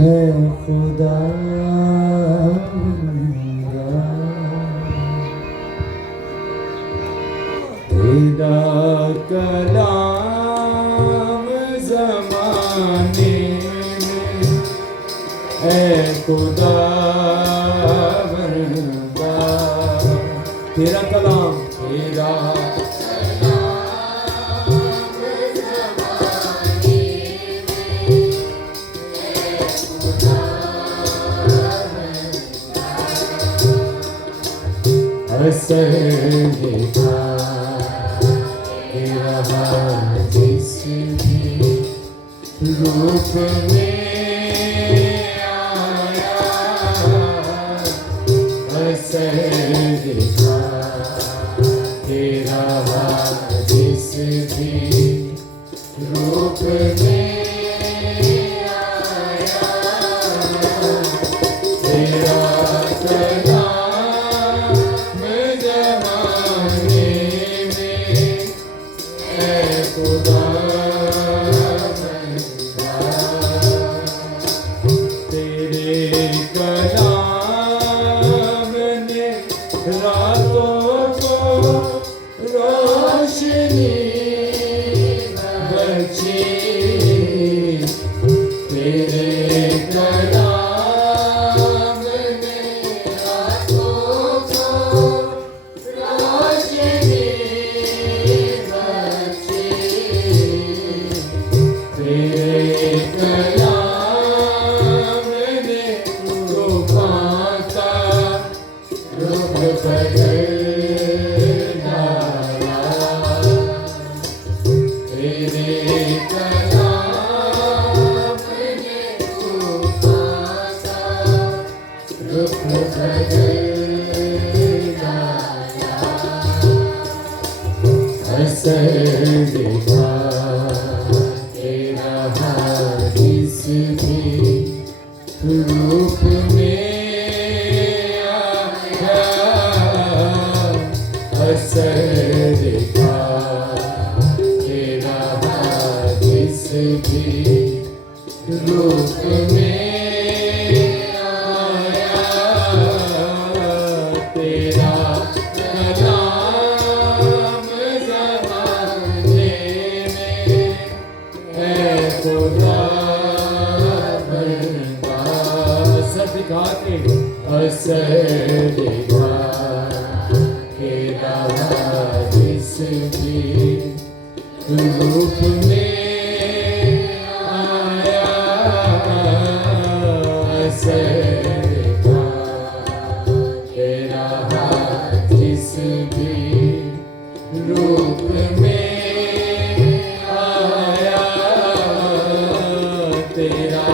ہے خدا تیرا کلام زمانے میں ہے خدا بندہ تیرا کلام اثر دکھا رہا جس بھی روپ میں آیا اثر دکھا رہا جس بھی روپ میں آیا تیرا روپ میں آیا اثر دکھا رہا جس بھی روپ میں آیا تیرا کلام زمانے میں ہے خدا اثر دکھا رہا جس بھی روپ میں آیا اثر دکھا رہا جس بھی روپ میں آیا تیرا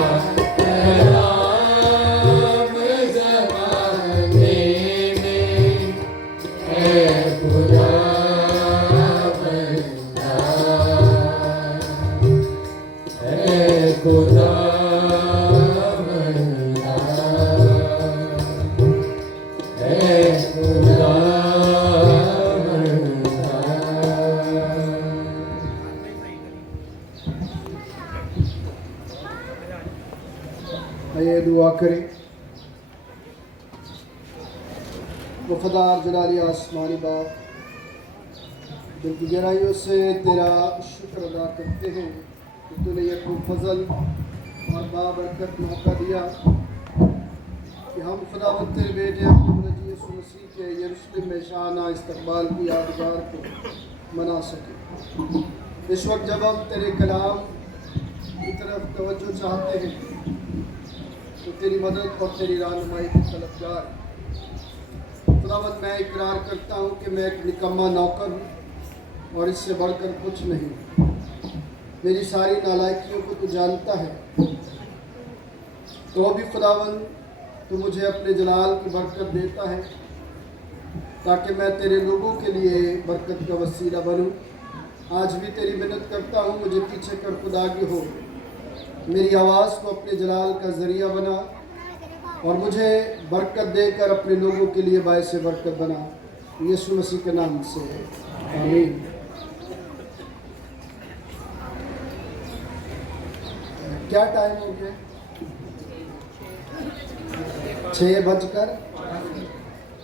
آئیے دعا کریں۔ وفادار جلالی آسمانی باپ، دل کی گہرائیوں سے تیرا شکر ادا کرتے ہیں کہ تو نے یہ خوب فضل اور بابرکت موقع دیا کہ ہم خداوند تیرے بیٹے اپنے نبی یسوع مسیح کے یروشلم میں شاہانہ استقبال کی یادگار کو منا سکیں۔ اس وقت جب ہم تیرے کلام کی طرف توجہ چاہتے ہیں تو تیری مدد اور تیری رہنمائی کی طلبگار ہیں۔ خداوند میں اقرار کرتا ہوں کہ میں ایک نکما نوکر ہوں اور اس سے بڑھ کر کچھ نہیں۔ میری ساری نالائکیوں کو تو جانتا ہے، تو بھی خداوند تو مجھے اپنے جلال کی برکت دیتا ہے تاکہ میں تیرے لوگوں کے لیے برکت کا وسیلہ بنوں۔ آج بھی تیری منت کرتا ہوں، مجھے پیچھے کر خداگی ہو، میری آواز کو اپنے جلال کا ذریعہ بنا اور مجھے برکت دے کر اپنے لوگوں کے لیے باعث برکت بنا، یسوع مسیح کے نام سے آمین۔ کیا ٹائم ہو گیا؟ 6:00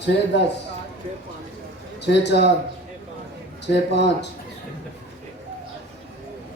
6:10 6:04 6:05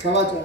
4:15,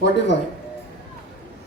45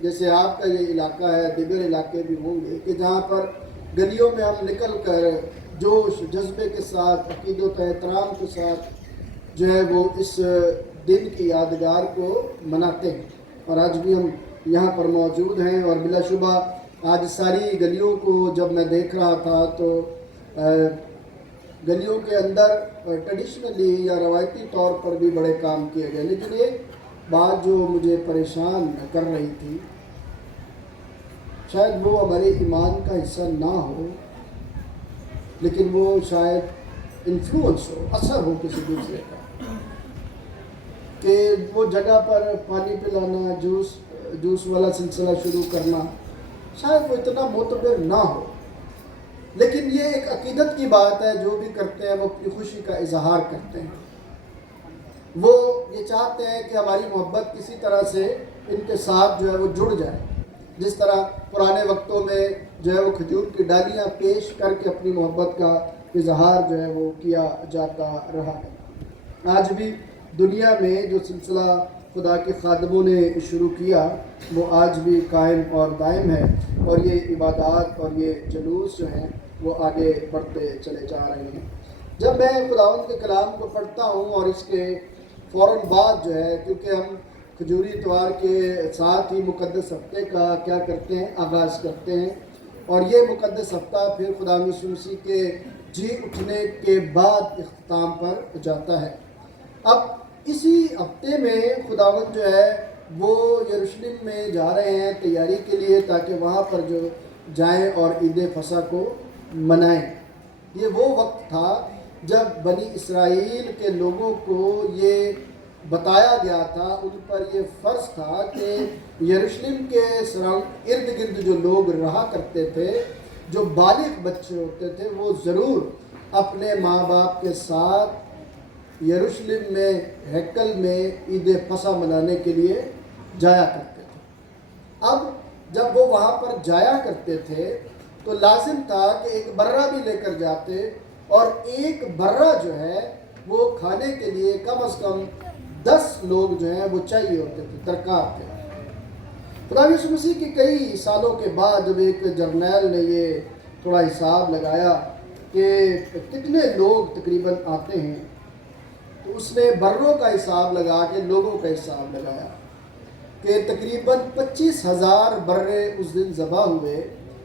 جیسے آپ کا یہ علاقہ ہے، دیگر علاقے بھی ہوں گے کہ جہاں پر گلیوں میں ہم نکل کر جوش جذبے کے ساتھ، عقیدت و احترام کے ساتھ جو ہے وہ اس دن کی یادگار کو مناتے ہیں. اور آج بھی ہم یہاں پر موجود ہیں، اور بلا شبہ آج ساری گلیوں کو جب میں دیکھ رہا تھا تو گلیوں کے اندر ٹریڈیشنلی یا روایتی طور پر بھی بڑے کام کیے گئے. لیکن ایک بات جو مجھے پریشان کر رہی تھی، شاید وہ ہمارے ایمان کا حصہ نہ ہو، لیکن وہ شاید انفلوئنس ہو، اثر ہو کسی دوسرے کا، کہ وہ جگہ پر پانی پلانا، جوس والا سلسلہ شروع کرنا، شاید وہ اتنا معتبر نہ ہو. لیکن یہ ایک عقیدت کی بات ہے، جو بھی کرتے ہیں وہ اپنی خوشی کا اظہار کرتے ہیں. وہ یہ چاہتے ہیں کہ ہماری محبت کسی طرح سے ان کے ساتھ جو ہے وہ جڑ جائے، جس طرح پرانے وقتوں میں جو ہے وہ کھجور کی ڈالیاں پیش کر کے اپنی محبت کا اظہار جو ہے وہ کیا جاتا رہا ہے. آج بھی دنیا میں جو سلسلہ خدا کے خادموں نے شروع کیا وہ آج بھی قائم اور دائم ہے، اور یہ عبادات اور یہ جلوس جو ہیں وہ آگے بڑھتے چلے جا رہے ہیں. جب میں خداوند کے کلام کو پڑھتا ہوں اور اس کے فوراً بعد جو ہے، کیونکہ ہم کھجوری اتوار کے ساتھ ہی مقدس ہفتے کا کیا کرتے ہیں، آغاز کرتے ہیں، اور یہ مقدس ہفتہ پھر خدا یسوع مسیح کے جی اٹھنے کے بعد اختتام پر جاتا ہے. اب اسی ہفتے میں خداوند جو ہے وہ یروشلم میں جا رہے ہیں تیاری کے لیے، تاکہ وہاں پر جو جائیں اور عید فصح کو منائیں. یہ وہ وقت تھا جب بنی اسرائیل کے لوگوں کو یہ بتایا گیا تھا، ان پر یہ فرض تھا کہ یروشلم کے ارد گرد جو لوگ رہا کرتے تھے، جو بالغ بچے ہوتے تھے، وہ ضرور اپنے ماں باپ کے ساتھ یروشلم میں ہیکل میں عید فصح منانے کے لیے جایا کرتے تھے. اب جب وہ وہاں پر جایا کرتے تھے تو لازم تھا کہ ایک برہ بھی لے کر جاتے، اور ایک برہ جو ہے وہ کھانے کے لیے کم از کم 10 لوگ جو ہیں وہ چاہیے ہوتے تھے، درکار تھے. خدا یسوع مسیح کے کئی سالوں کے بعد جب ایک جرنیل نے یہ تھوڑا حساب لگایا کہ کتنے لوگ تقریباً آتے ہیں، تو اس نے بروں کا حساب لگا کے لوگوں کا حساب لگایا کہ تقریباً 25,000 برے اس دن ذبح ہوئے،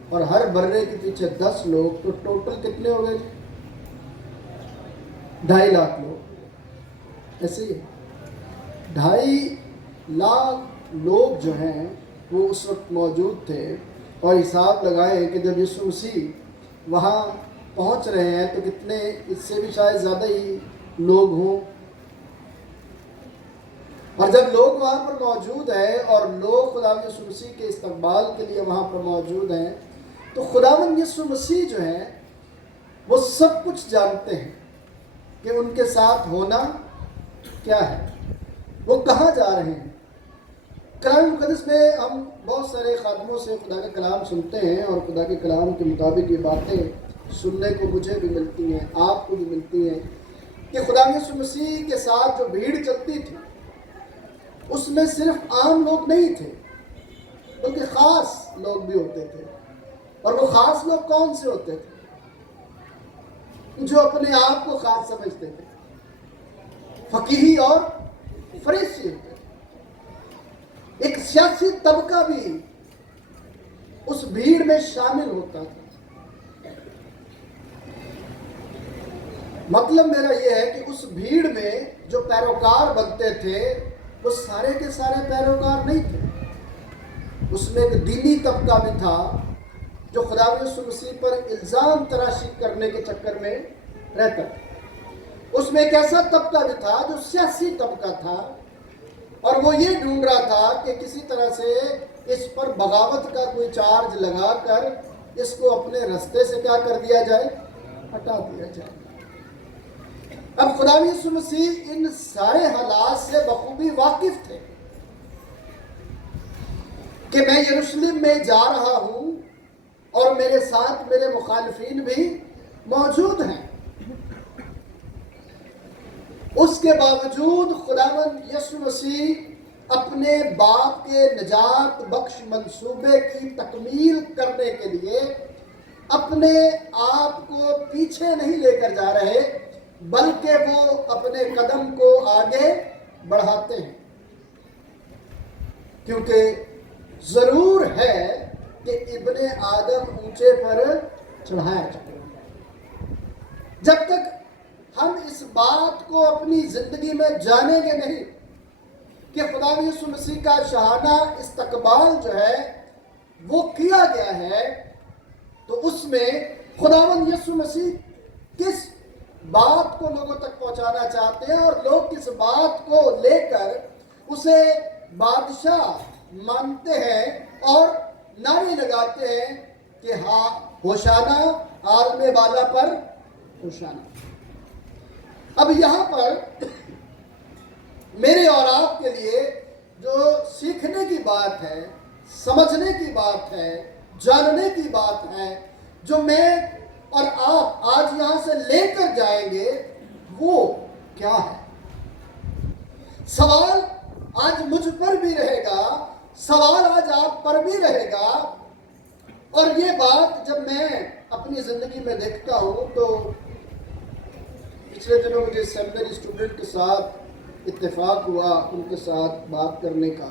اور ہر برے کے پیچھے 10 لوگ، تو ٹوٹل کتنے ہو گئے؟ 2.5 لاکھ لوگ. ایسے ہی 2.5 لاکھ لوگ جو ہیں وہ اس وقت موجود تھے. اور حساب لگائیں کہ جب یسوع مسیح وہاں پہنچ رہے ہیں تو کتنے، اس سے بھی شاید زیادہ ہی لوگ ہوں. اور جب لوگ وہاں پر موجود ہیں اور لوگ خداوند یسوع مسیح کے استقبال کے لیے وہاں پر موجود ہیں، تو خداوند یسوع مسیح جو ہیں وہ سب کچھ جانتے ہیں کہ ان کے ساتھ ہونا کیا ہے، وہ کہاں جا رہے ہیں. کلام مقدس میں ہم بہت سارے خادموں سے خدا کا کلام سنتے ہیں، اور خدا کے کلام کے مطابق یہ باتیں سننے کو مجھے بھی ملتی ہیں، آپ کو بھی ملتی ہیں، کہ خدا یسوع مسیح کے ساتھ جو بھیڑ چلتی تھی اس میں صرف عام لوگ نہیں تھے، بلکہ خاص لوگ بھی ہوتے تھے. اور وہ خاص لوگ کون سے ہوتے تھے؟ جو اپنے آپ کو خاص سمجھتے تھے، فقیہی اور فریسی ہوتے تھے. ایک سیاسی طبقہ بھی اس بھیڑ میں شامل ہوتا تھا. مطلب میرا یہ ہے کہ اس بھیڑ میں جو پیروکار بنتے تھے وہ سارے کے سارے پیروکار نہیں تھے. اس میں ایک دینی طبقہ بھی تھا جو خدا یسوع مسیح پر الزام تراشی کرنے کے چکر میں رہتا تھا. اس میں ایک ایسا طبقہ بھی تھا جو سیاسی طبقہ تھا، اور وہ یہ ڈھونڈ رہا تھا کہ کسی طرح سے اس پر بغاوت کا کوئی چارج لگا کر اس کو اپنے رستے سے کیا کر دیا جائے، ہٹا دیا جائے. اب خدا یسوع مسیح ان سارے حالات سے بخوبی واقف تھے کہ میں یروشلم میں جا رہا ہوں اور میرے ساتھ میرے مخالفین بھی موجود ہیں. اس کے باوجود خداوند یسوع مسیح اپنے باپ کے نجات بخش منصوبے کی تکمیل کرنے کے لیے اپنے آپ کو پیچھے نہیں لے کر جا رہے، بلکہ وہ اپنے قدم کو آگے بڑھاتے ہیں، کیونکہ ضرور ہے کہ ابن آدم اونچے پر چڑھایا جائے۔ جب تک ہم اس بات کو اپنی زندگی میں جانیں گے نہیں کہ خدا یسوع مسیح کا شاہانہ استقبال جو ہے وہ کیا گیا ہے، تو اس میں خداوند یسوع مسیح کس بات کو لوگوں تک پہنچانا چاہتے ہیں اور لوگ کس بات کو لے کر اسے بادشاہ مانتے ہیں اور نعرے لگاتے ہیں کہ ہاں ہوشانہ عالم بالا پر ہوشانہ۔ اب یہاں پر میرے اور آپ کے لیے جو سیکھنے کی بات ہے، سمجھنے کی بات ہے، جاننے کی بات ہے، جو میں اور آپ آج یہاں سے لے کر جائیں گے، وہ کیا ہے؟ سوال آج مجھ پر بھی رہے گا، سوال آج آپ پر بھی رہے گا، اور یہ بات جب میں اپنی زندگی میں دیکھتا ہوں تو پچھلے دنوں مجھے سیمنری اسٹوڈنٹ کے ساتھ اتفاق ہوا ان کے ساتھ بات کرنے کا،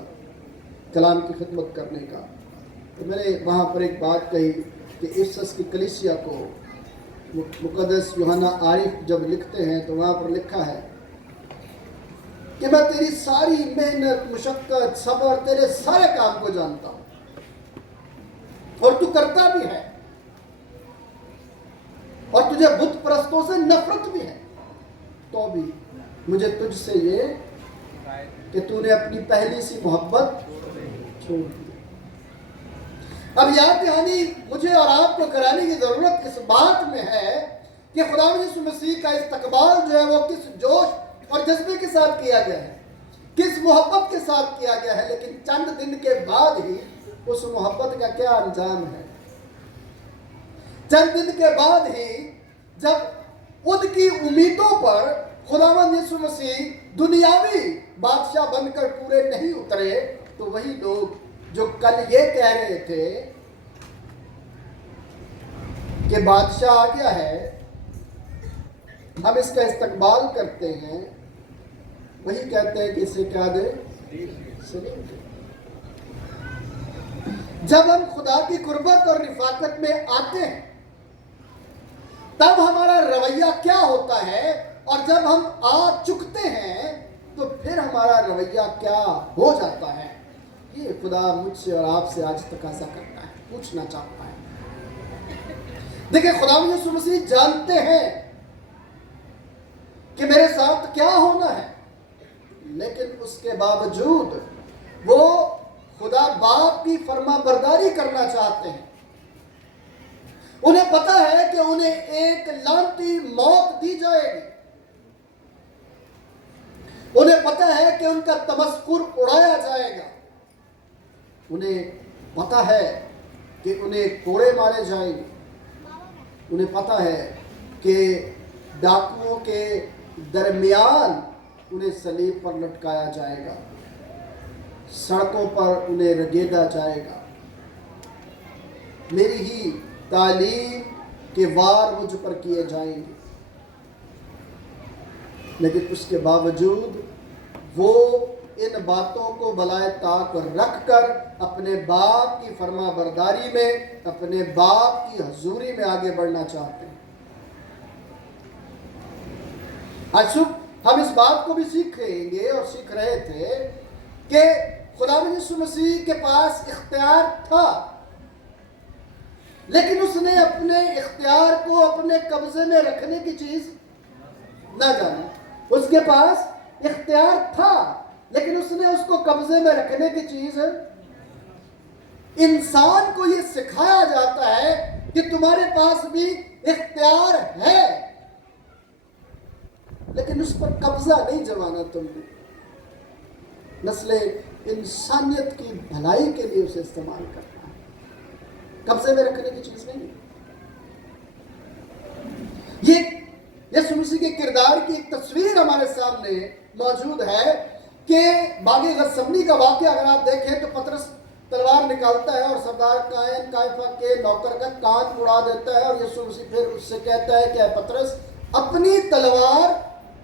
کلام کی خدمت کرنے کا، تو میں نے وہاں پر ایک بات کہی کہ افسس کی کلیسیا کو مقدس یوحنا عارف جب لکھتے ہیں تو وہاں پر لکھا ہے کہ میں تیری ساری محنت، مشقت، صبر، تیرے سارے کام کو جانتا ہوں اور تو کرتا بھی ہے، اور تجھے بت پرستوں سے نفرت بھی ہے، تو بھی مجھے تجھ سے یہ کہ تو نے اپنی پہلی سی محبت چھوڑ دی۔ اب یاد دہانی مجھے اور آپ کو کرانے کی ضرورت اس بات میں ہے کہ خدا یسوع مسیح کا استقبال جو ہے وہ کس جوش اور جذبے کے ساتھ کیا گیا ہے، کس محبت کے ساتھ کیا گیا ہے، لیکن چند دن کے بعد ہی اس محبت کا کیا انجام ہے۔ چند دن کے بعد ہی جب ان کی امیدوں پر خداوند یسوع مسیح دنیاوی بادشاہ بن کر پورے نہیں اترے، تو وہی لوگ جو کل یہ کہہ رہے تھے کہ بادشاہ آ گیا ہے، ہم اس کا استقبال کرتے ہیں، وہی کہتے ہیں کہ اسے کیا دے؟ سلیم دے۔ جب ہم خدا کی قربت اور رفاقت میں آتے ہیں تب ہمارا رویہ کیا ہوتا ہے، اور جب ہم آ چکتے ہیں تو پھر ہمارا رویہ کیا ہو جاتا ہے، یہ خدا مجھ سے اور آپ سے آج تقاضا کرتا ہے، پوچھنا چاہتا ہے۔ دیکھیں خدا یسوع مسیح جانتے ہیں کہ میرے ساتھ کیا ہونا ہے، لیکن اس کے باوجود وہ خدا باپ کی فرما برداری کرنا چاہتے ہیں۔ انہیں پتا ہے کہ انہیں ایک لعنتی موت دی جائے گی، انہیں پتا ہے کہ ان کا تمسخر اڑایا جائے گا، انہیں پتا ہے کہ انہیں کوڑے مارے جائیں گے، انہیں پتا ہے کہ ڈاکوؤں کے درمیان انہیں صلیب پر لٹکایا جائے گا، سڑکوں پر انہیں رگیدا جائے گا، میری ہی تعلیم کے وار مجھ پر کیے جائیں گے، لیکن اس کے باوجود وہ ان باتوں کو بالائے طاق رکھ کر اپنے باپ کی فرما برداری میں، اپنے باپ کی حضوری میں آگے بڑھنا چاہتے ہیں۔ آج صبح ہم اس بات کو بھی سیکھیں گے اور سیکھ رہے تھے کہ خدا یسوع مسیح کے پاس اختیار تھا، لیکن اس نے اپنے اختیار کو اپنے قبضے میں رکھنے کی چیز نہ جانی۔ اس کے پاس اختیار تھا لیکن اس نے اس کو قبضے میں رکھنے کی چیز ہے۔ انسان کو یہ سکھایا جاتا ہے کہ تمہارے پاس بھی اختیار ہے، لیکن اس پر قبضہ نہیں جمانا تم نے، نسل انسانیت کی بھلائی کے لیے اسے استعمال کرنا ہے، قبضے میں رکھنے کی چیز نہیں۔ یہ یسوع مسیح کے کردار کی ایک تصویر ہمارے سامنے موجود ہے کہ باغ گثمانی کا واقعہ اگر آپ دیکھیں تو پطرس تلوار نکالتا ہے اور سردار قائفہ کے نوکر کا کان اڑا دیتا ہے، اور یسوع مسیح پھر اس سے کہتا ہے کہ اے پطرس اپنی تلوار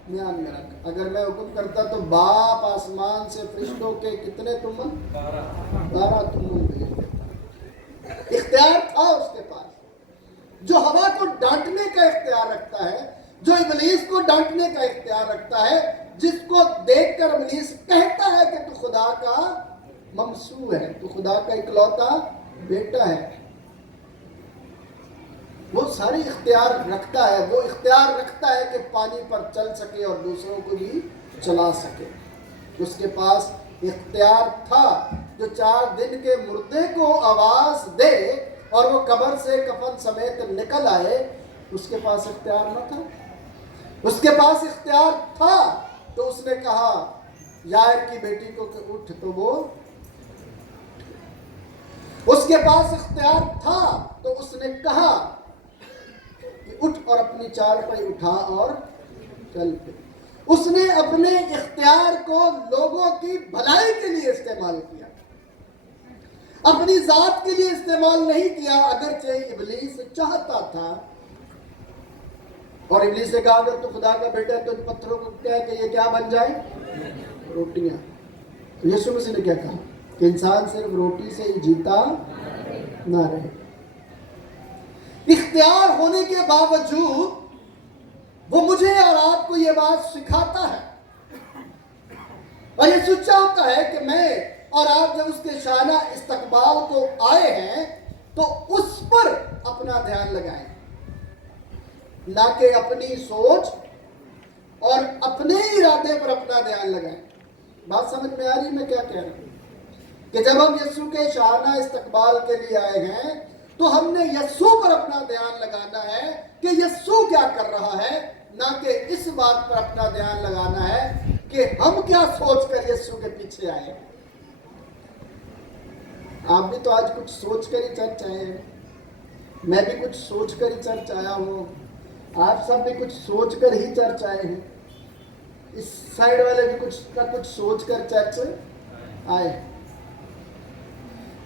میان میں رکھ، اگر میں حکم کرتا تو باپ آسمان سے فرشتوں کے کتنے تمن؟ 12 تمن بھیج دیتا۔ اختیار تھا اس کے پاس، جو ہوا کو ڈانٹنے کا اختیار رکھتا ہے، جو ابلیس کو ڈانٹنے کا اختیار رکھتا ہے، جس کو دیکھ کر ابلیس کہتا ہے کہ تو خدا کا ممسوح ہے، تو خدا کا اکلوتا بیٹا ہے، وہ ساری اختیار رکھتا ہے۔ وہ اختیار رکھتا ہے کہ پانی پر چل سکے اور دوسروں کو بھی چلا سکے۔ اس کے پاس اختیار تھا، جو 4 دن کے مردے کو آواز دے اور وہ قبر سے کفن سمیت نکل آئے، اس کے پاس اختیار نہ تھا؟ اس کے پاس اختیار تھا تو اس نے کہا یائر کی بیٹی کو کہ اٹھ، تو وہ اس کے پاس اختیار تھا تو اس نے کہا کہ اٹھ اور اپنی چارپائی اٹھا اور چل پڑ۔ اس نے اپنے اختیار کو لوگوں کی بھلائی کے لیے استعمال کیا، اپنی ذات کے لیے استعمال نہیں کیا، اگرچہ ابلیس چاہتا تھا۔ اور ابلیس نے کہا اگر تو خدا کا بیٹا ہے تو ان پتھروں کو کہہ کہ یہ کیا بن جائے؟ روٹیاں۔ تو یسوع مسیح نے کیا کہا کہ انسان صرف روٹی سے ہی جیتا نہ رہے۔ اختیار ہونے کے باوجود وہ مجھے اور آپ کو یہ بات سکھاتا ہے، اور یہ سچا ہوتا ہے کہ میں اور آپ جب اس کے شانہ استقبال کو آئے ہیں تو اس پر اپنا دھیان لگائیں، نہ کہ اپنی سوچ اور اپنے ارادے پر اپنا دھیان لگائیں۔ بات سمجھ میں آ رہی میں کیا کہہ رہا ہوں؟ کہ جب ہم یسوع کے شانہ استقبال کے لیے آئے ہیں تو ہم نے یسوع پر اپنا دھیان لگانا ہے کہ یسوع کیا کر رہا ہے، نہ کہ اس بات پر اپنا دھیان لگانا ہے کہ ہم کیا سوچ کر یسوع کے پیچھے آئے ہیں۔ آپ بھی تو آج کچھ سوچ کر ہی چرچ آئے ہیں، میں بھی کچھ سوچ کر ہی چرچ آیا ہوں، آپ سب بھی کچھ سوچ کر ہی چرچ آئے ہیں، اس سائیڈ والے بھی کچھ سوچ کر چرچ آئے ہیں۔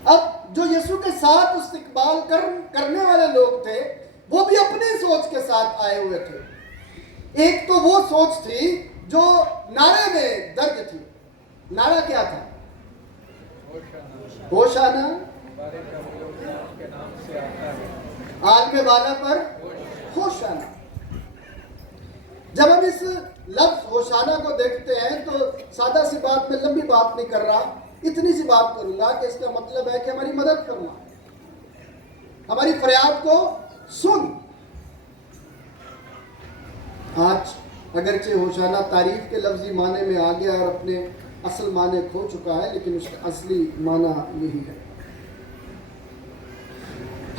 اب جو یسوع کے ساتھ استقبال کرنے والے لوگ تھے وہ بھی اپنی سوچ کے ساتھ آئے ہوئے تھے۔ ایک تو وہ سوچ تھی جو نعرے میں درج تھی۔ نعرہ کیا تھا؟ ہوشانا، عالم بالا پر ہوشانا۔ جب ہم اس لفظ ہوشانا کو دیکھتے ہیں تو سادہ سی بات میں لمبی بات نہیں کر رہا، اتنی سی بات کروں گا کہ اس کا مطلب ہے کہ ہماری مدد کرنا، ہماری فریاد کو سن۔ آج اگرچہ ہوشانا تعریف کے لفظی معنی میں آ گیا اور اپنے اصل معنی کھو چکا ہے، لیکن اس کا اصلی معنی یہی ہے،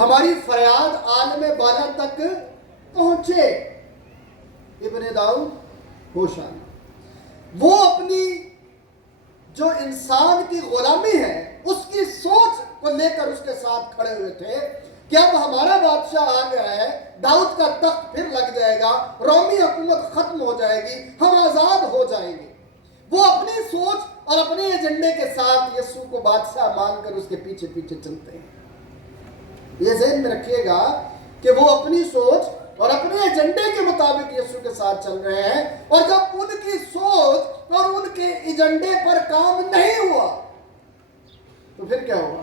ہماری فریاد عالم بالا تک پہنچے۔ ابن داؤد ہوشانا، وہ اپنی جو انسان کی غلامی ہے اس کی سوچ کو لے کر اس کے ساتھ کھڑے ہوئے تھے کہ اب ہمارا بادشاہ آ گیا ہے، داؤد کا تخت پھر لگ جائے گا، رومی حکومت ختم ہو جائے گی، ہم آزاد ہو جائیں گے۔ وہ اپنی سوچ اور اپنے ایجنڈے کے ساتھ یسوع کو بادشاہ مان کر اس کے پیچھے پیچھے چلتے ہیں۔ یہ ذہن میں رکھیے گا کہ وہ اپنی سوچ اور اپنے ایجنڈے کے مطابق یسوع کے ساتھ چل رہے ہیں، اور جب ان کی سوچ اور ان کے ایجنڈے پر کام نہیں ہوا تو پھر کیا ہوا؟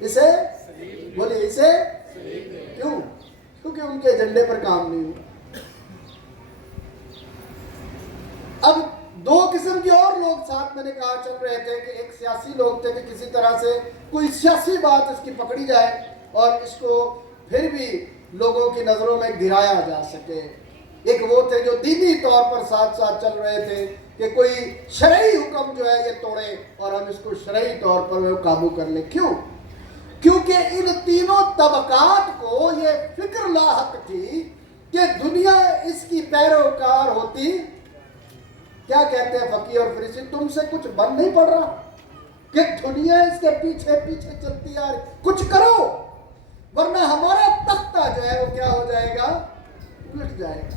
اسے بولے اسے کیوں؟ کیونکہ ان کے ایجنڈے پر کام نہیں ہوا۔ اب 2 قسم کے اور لوگ ساتھ میں نے کہا چل رہے تھے کہ ایک سیاسی لوگ تھے کہ کسی طرح سے کوئی سیاسی بات اس کی پکڑی جائے اور اس کو پھر بھی لوگوں کی نظروں میں گرایا جا سکے۔ ایک وہ تھے جو دینی طور پر ساتھ ساتھ چل رہے تھے کہ کوئی شرعی حکم جو ہے یہ توڑے اور ہم اس کو شرعی طور پر قابو کر لیں۔ کیوں؟ کیونکہ ان تینوں طبقات کو یہ فکر لاحق تھی کہ دنیا اس کی پیروکار ہوتی، کیا کہتے ہیں فقیہ اور فریسی، تم سے کچھ بن نہیں پڑ رہا کہ دنیا اس کے پیچھے پیچھے چلتی آ رہی، کچھ کرو ورنہ ہمارا تختہ جو ہے وہ کیا ہو جائے گا؟ الٹ جائے گا۔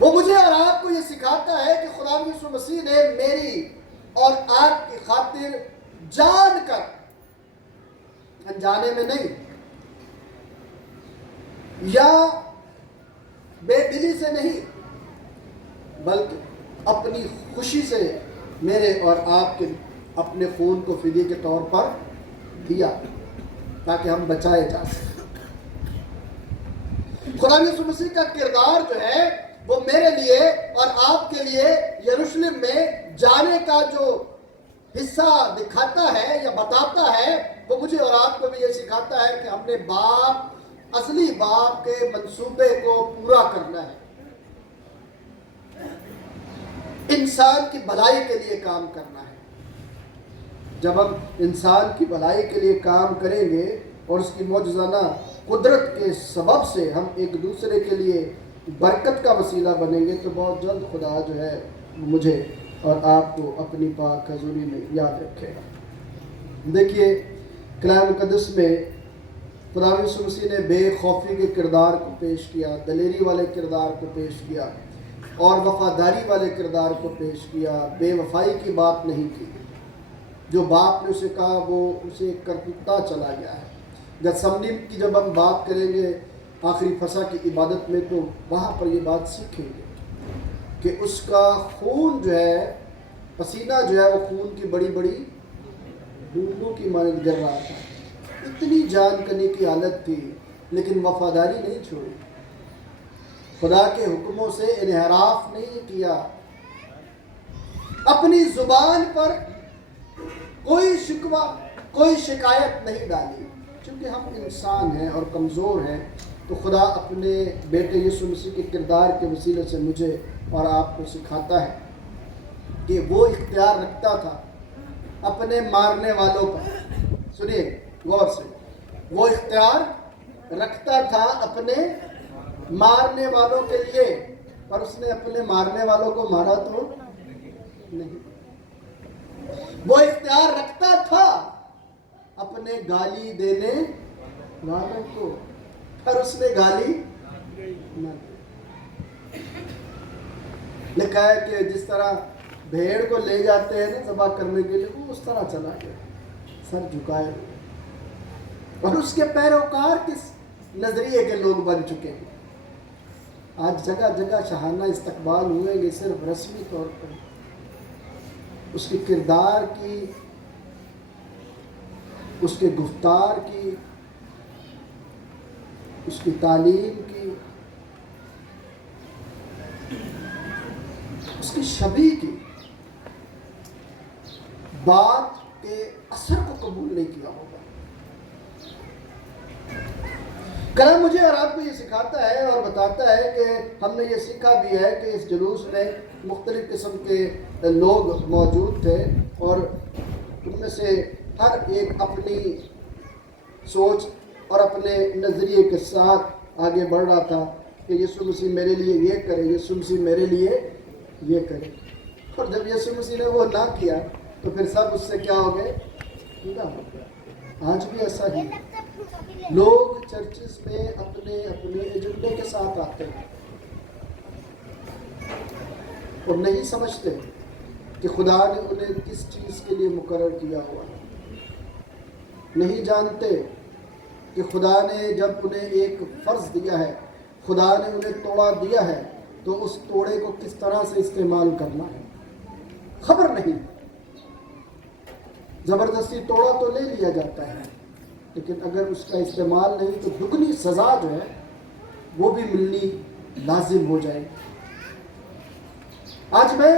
وہ مجھے اور آپ کو یہ سکھاتا ہے کہ خدا یسوع مسیح نے میری اور آپ کی خاطر جان کر، انجانے میں نہیں یا بے دلی سے نہیں، بلکہ اپنی خوشی سے میرے اور آپ کے اپنے خون کو فدیے کے طور پر دیا تاکہ ہم بچائے جا سکیں۔ خدا یسوع مسیح کا کردار جو ہے وہ میرے لیے اور آپ کے لیے یروشلم میں جانے کا جو حصہ دکھاتا ہے یا بتاتا ہے، وہ مجھے اور آپ کو بھی یہ سکھاتا ہے کہ ہم نے اصلی باپ کے منصوبے کو پورا کرنا ہے، انسان کی بھلائی کے لیے کام کرنا ہے۔ جب ہم انسان کی بھلائی کے لیے کام کریں گے اور اس کی معجزانہ قدرت کے سبب سے ہم ایک دوسرے کے لیے برکت کا وسیلہ بنیں گے، تو بہت جلد خدا جو ہے مجھے اور آپ کو اپنی پاک حضوری میں یاد رکھے گا۔ دیکھیے کلام مقدس میں خدا یسوع مسیح نے بے خوفی کے کردار کو پیش کیا، دلیری والے کردار کو پیش کیا اور وفاداری والے کردار کو پیش کیا، بے وفائی کی بات نہیں کی۔ جو باپ نے اسے کہا وہ اسے کرتا چلا گیا ہے۔ گتسمنی کی جب ہم بات کریں گے آخری فسح کی عبادت میں، تو وہاں پر یہ بات سیکھیں گے کہ اس کا خون جو ہے، پسینہ جو ہے، وہ خون کی بڑی بڑی بوندوں کی مانند گر رہا تھا۔ اتنی جان کنی کی حالت تھی، لیکن وفاداری نہیں چھوڑی، خدا کے حکموں سے انحراف نہیں کیا، اپنی زبان پر کوئی شکوہ، کوئی شکایت نہیں ڈالی۔ چونکہ ہم انسان ہیں اور کمزور ہیں، تو خدا اپنے بیٹے یسوع مسیح کے کردار کے وسیلے سے مجھے اور آپ کو سکھاتا ہے کہ وہ اختیار رکھتا تھا اپنے مارنے والوں پر۔ سنیے غور سے، وہ اختیار رکھتا تھا اپنے مارنے والوں کے لیے، پر اس نے اپنے مارنے والوں کو مارا تو نہیں۔ وہ اختیار رکھتا تھا اپنے گالی دینے والوں کو، پر اس نے گالی نہ دی۔ لکھا ہے کہ جس طرح بھیڑ کو لے جاتے ہیں نا ذبح کرنے کے لیے، وہ اس طرح چلا گیا سر جھکائے ہوئے، اور اس کے پیروکار کس نظریے کے لوگ بن چکے ہیں۔ آج جگہ جگہ شاہانہ استقبال ہوئیں گے صرف رسمی طور پر، اس کے کردار کی، اس کے گفتار کی، اس کی تعلیم کی، اس کی شبیہ کی بات کے اثر کو قبول نہیں کیا ہوگا۔ کلام مجھے اور آپ کو یہ سکھاتا ہے اور بتاتا ہے کہ ہم نے یہ سیکھا بھی ہے کہ اس جلوس میں مختلف قسم کے لوگ موجود تھے، اور ان میں سے ہر ایک اپنی سوچ اور اپنے نظریے کے ساتھ آگے بڑھ رہا تھا کہ یسوع مسیح میرے لیے یہ کرے، یسوع مسیح میرے لیے یہ کرے۔ اور جب یسوع مسیح نے وہ نہ کیا تو پھر سب اس سے کیا ہو گئے؟ جدا ہو گئے۔ آج بھی ایسا ہی ہے، لوگ چرچز میں اپنے ایجنڈے کے ساتھ آتے ہیں اور نہیں سمجھتے کہ خدا نے انہیں کس چیز کے لیے مقرر کیا ہوا ہے، نہیں جانتے کہ خدا نے جب انہیں ایک فرض دیا ہے، خدا نے انہیں توڑا دیا ہے، تو اس توڑے کو کس طرح سے استعمال کرنا ہے خبر نہیں۔ زبردستی توڑا تو لے لیا جاتا ہے، لیکن اگر اس کا استعمال نہیں تو دگنی سزا جو ہے وہ بھی ملنی لازم ہو جائے گی۔ آج میں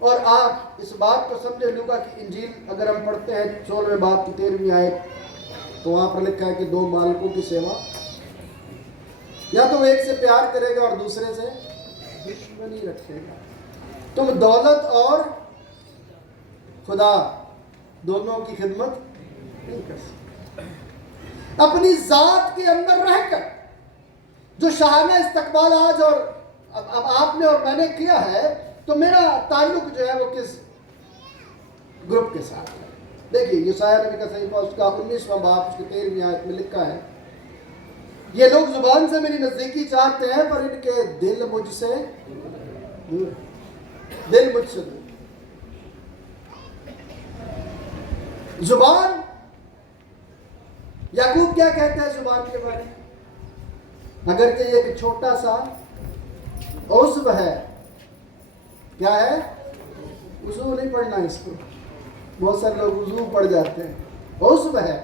اور آپ اس بات کو سمجھے، لوکا کی انجیل اگر ہم پڑھتے ہیں 16ویں باب کی 13ویں آیت، تو وہاں پر لکھا ہے کہ دو مالکوں کی سیوا، یا تو ایک سے پیار کرے گا اور دوسرے سے دشمنی رکھے گا۔ تم دولت اور خدا دونوں کی خدمت نہیں کر سکتے۔ اپنی ذات کے اندر رہ کر جو شاہانہ استقبال آج اور اب آپ نے اور میں نے کیا ہے، تو میرا تعلق جو ہے وہ کس گروپ کے ساتھ ہے؟ دیکھیے یسایہ نبی کا صحیفہ اس کا 19واں باب اس کی 13ویں آیت میں لکھا ہے یہ لوگ زبان سے میری نزدیکی چاہتے ہیں پر ان کے دل مجھ سے دور، دل مجھ سے دور۔ زبان، یعقوب کیا کہتا ہے زبان کے بارے میں؟ اگرچہ یہ ایک چھوٹا سا عضو ہے، کیا ہے؟ وضو نہیں پڑھنا اس کو، بہت سارے لوگ وضو پڑھ جاتے ہیں، عضو ہے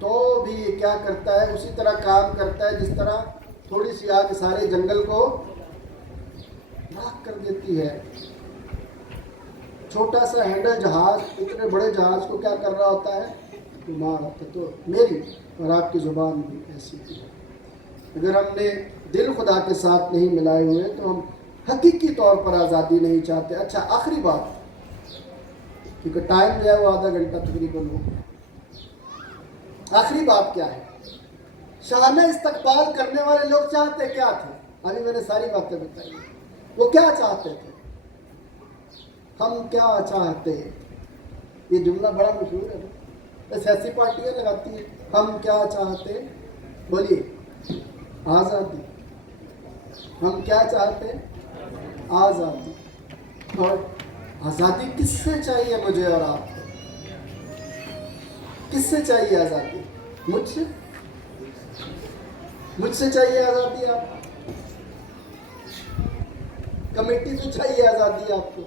تو بھی یہ کیا کرتا ہے؟ اسی طرح کام کرتا ہے جس طرح تھوڑی سی آگ سارے جنگل کو راکھ کر دیتی ہے۔ چھوٹا سا ہینڈل جہاز اتنے بڑے جہاز کو کیا کر رہا ہوتا ہے؟ گھما رہا ہوتا ہے۔ تو میری اور آپ کی زبان بھی ایسی ہے۔ اگر ہم نے دل خدا کے ساتھ نہیں ملائے ہوئے تو ہم حقیقی طور پر آزادی نہیں چاہتے۔ اچھا، آخری بات، کیونکہ ٹائم جو ہے وہ آدھا گھنٹہ تقریباً ہو گیا۔ آخری بات کیا ہے؟ شاہانہ استقبال کرنے والے لوگ چاہتے کیا تھے؟ ابھی میں نے ساری باتیں بتائی۔ وہ کیا چاہتے تھے؟ ہم کیا چاہتے؟ یہ جملہ بڑا مشہور ہے نا، سیاسی پارٹیاں لگاتی ہیں، ہم کیا چاہتے؟ بولیے، آزادی۔ ہم کیا چاہتے؟ آزادی۔ اور آزادی کس سے چاہیے مجھے اور آپ کو؟ کس سے چاہیے آزادی؟ مجھ سے؟ مجھ سے چاہیے آزادی آپ کو؟ کمیٹی سے چاہیے آزادی آپ کو؟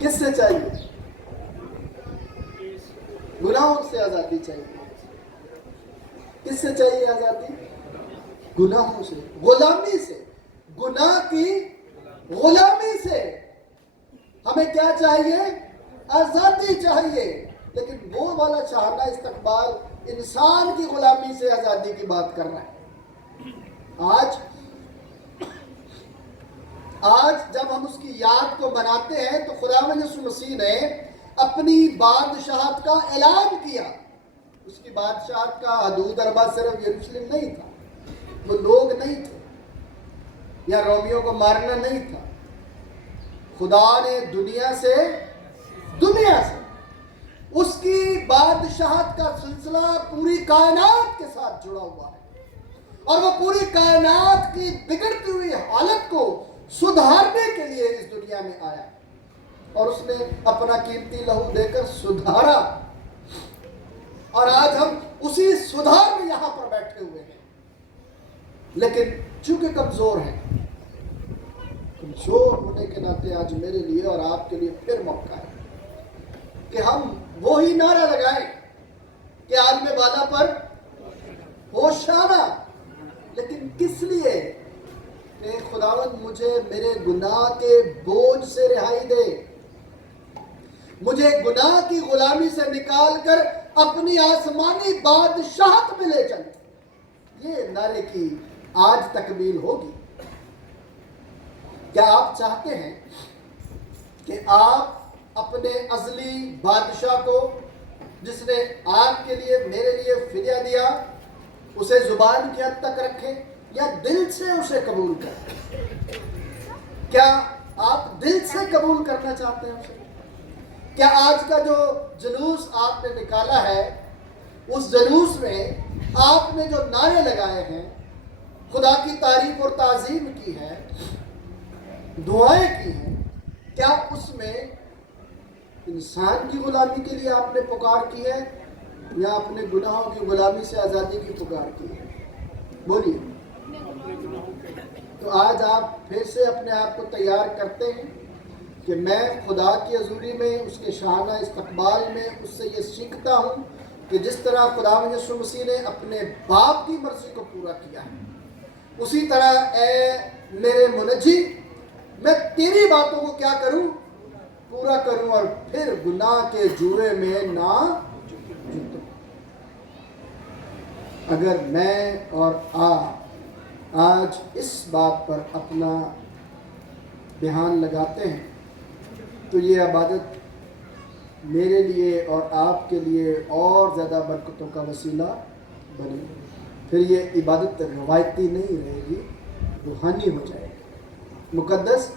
کس سے چاہیے؟ گناہوں سے آزادی چاہیے۔ کس سے چاہیے آزادی؟ گناہوں سے، غلامی سے، گناہ کی غلامی سے۔ ہمیں کیا چاہیے؟ آزادی چاہیے۔ لیکن وہ والا شاہانہ استقبال انسان کی غلامی سے آزادی کی بات کر رہا ہے۔ آج جب ہم اس کی یاد کو مناتے ہیں تو خداوند یسوع مسیح نے اپنی بادشاہت کا اعلان کیا۔ اس کی بادشاہت کا حدود اربہ صرف یروشلم نہیں تھا، وہ لوگ نہیں تھے، یا رومیوں کو مارنا نہیں تھا۔ خدا نے دنیا سے اس کی بادشاہت کا سلسلہ پوری کائنات کے ساتھ جڑا ہوا ہے، اور وہ پوری کائنات کی بگڑتی ہوئی حالت کو سدھارنے کے لیے اس دنیا میں آیا، اور اس نے اپنا قیمتی لہو دے کر سدھارا، اور آج ہم اسی سدھار میں یہاں پر بیٹھے ہوئے ہیں۔ لیکن چونکہ کمزور ہیں، کمزور ہونے کے ناطے آج میرے لیے اور آپ کے لیے پھر موقع ہے کہ ہم وہی نعرہ لگائیں کہ عالم بالا پر ہوشانہ۔ لیکن کس لیے؟ کہ خداوند مجھے میرے گناہ کے بوجھ سے رہائی دے، مجھے گناہ کی غلامی سے نکال کر اپنی آسمانی بادشاہت میں لے چل۔ یہ نعرے کی آج تکمیل ہوگی۔ کیا آپ چاہتے ہیں کہ آپ اپنے ازلی بادشاہ کو، جس نے آپ کے لیے میرے لیے فدیہ دیا، اسے زبان کی حد تک رکھیں یا دل سے اسے قبول کریں؟ کیا آپ دل سے قبول کرنا چاہتے ہیں اسے؟ کیا آج کا جو جلوس آپ نے نکالا ہے، اس جلوس میں آپ نے جو نعرے لگائے ہیں، خدا کی تعریف اور تعظیم کی ہے، دعائیں کی ہیں، کیا اس میں انسان کی غلامی کے لیے آپ نے پکار کی ہے یا اپنے گناہوں کی غلامی سے آزادی کی پکار کی ہے؟ بولیے۔ تو آج آپ پھر سے اپنے آپ کو تیار کرتے ہیں کہ میں خدا کی حضوری میں، اس کے شاہانہ استقبال میں اس سے یہ سیکھتا ہوں کہ جس طرح خداوند یسوع مسیح نے اپنے باپ کی مرضی کو پورا کیا ہے، اسی طرح اے میرے منجی، میں تیری باتوں کو کیا کروں؟ پورا کروں، اور پھر گناہ کے جوئے میں نہ جتوں۔ اگر میں اور آپ آج اس بات پر اپنا دھیان لگاتے ہیں تو یہ عبادت میرے لیے اور آپ کے لیے اور زیادہ برکتوں کا وسیلہ بنے گی۔ پھر یہ عبادت روایتی نہیں رہے گی، روحانی ہو جائے گی، مقدس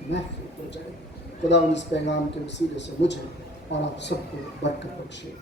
محفوظ ہو جائے گی۔ خدا اس پیغام کے وسیلے سے مجھے اور آپ سب کو برکت بخشے۔